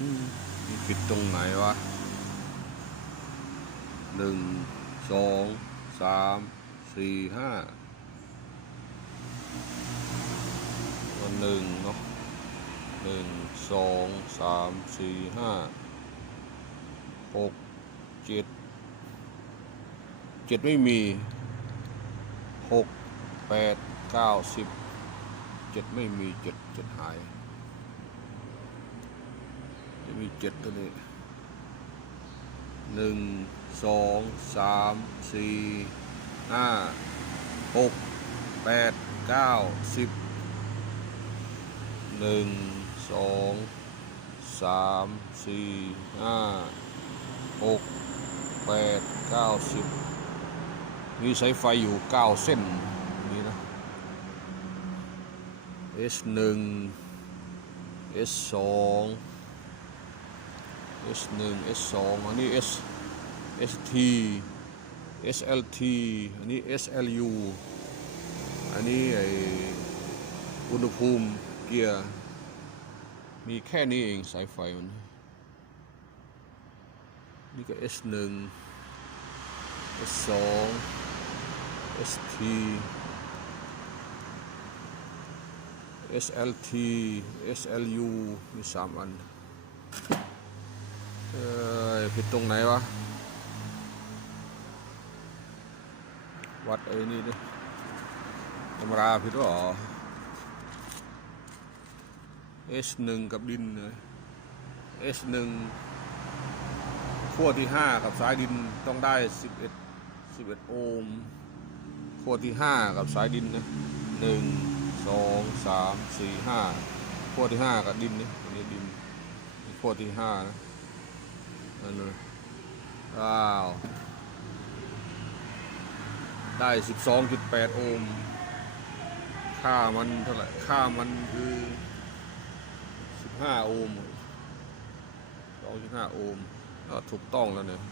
มีผิดตรงไหนวะหนึ่งสองสามสี่ห้าตัวหนึ่งเนาะหนึ่งสองสามสี่ห้าหกเจ็ดเจ็ดไม่มีหกแปดเก้าสิบเจ็ดไม่มีเจ็ดเจ็ดหาย มีเจ็ดตัวนี้หนึ่งสองสามสี่ห้าหกแปดเก้าสิบหนึ่งสองสามสี่ห้าหกแปดเก้าสิบมีสายไฟอยู่เก้าเส้นนี่นะ S ห S สอง S หนึ่ง S สองอันนี้ S ST SLT อันนี้ SLU อันนี้ไออุณหภูมิเกียร์มีแค่นี้เองสายไฟมันนี่ก็ S หนึ่ง S สอง ST SLT SLU มีสามอันเอ้ย ผิดตรงไหนวะ วัดไอ้นี่ดิธรรมดาผิดหรอ S1 กับดินเลย S1 ขั้วที่ 5 กับสายดินต้องได้ 11 11 โอห์มขั้วที่ 5 กับสายดินนะ1 2 3 4 5ขั้วที่ 5 กับดินนี่อันนี้ดินขั้วที่5นะ นั่นว้าว ได้ 12.8 โอห์ม ค่ามันเท่าไหร่ ค่ามันคือ 15 โอห์ม2.5 โอห์มก็ถูกต้องแล้วเนี่ย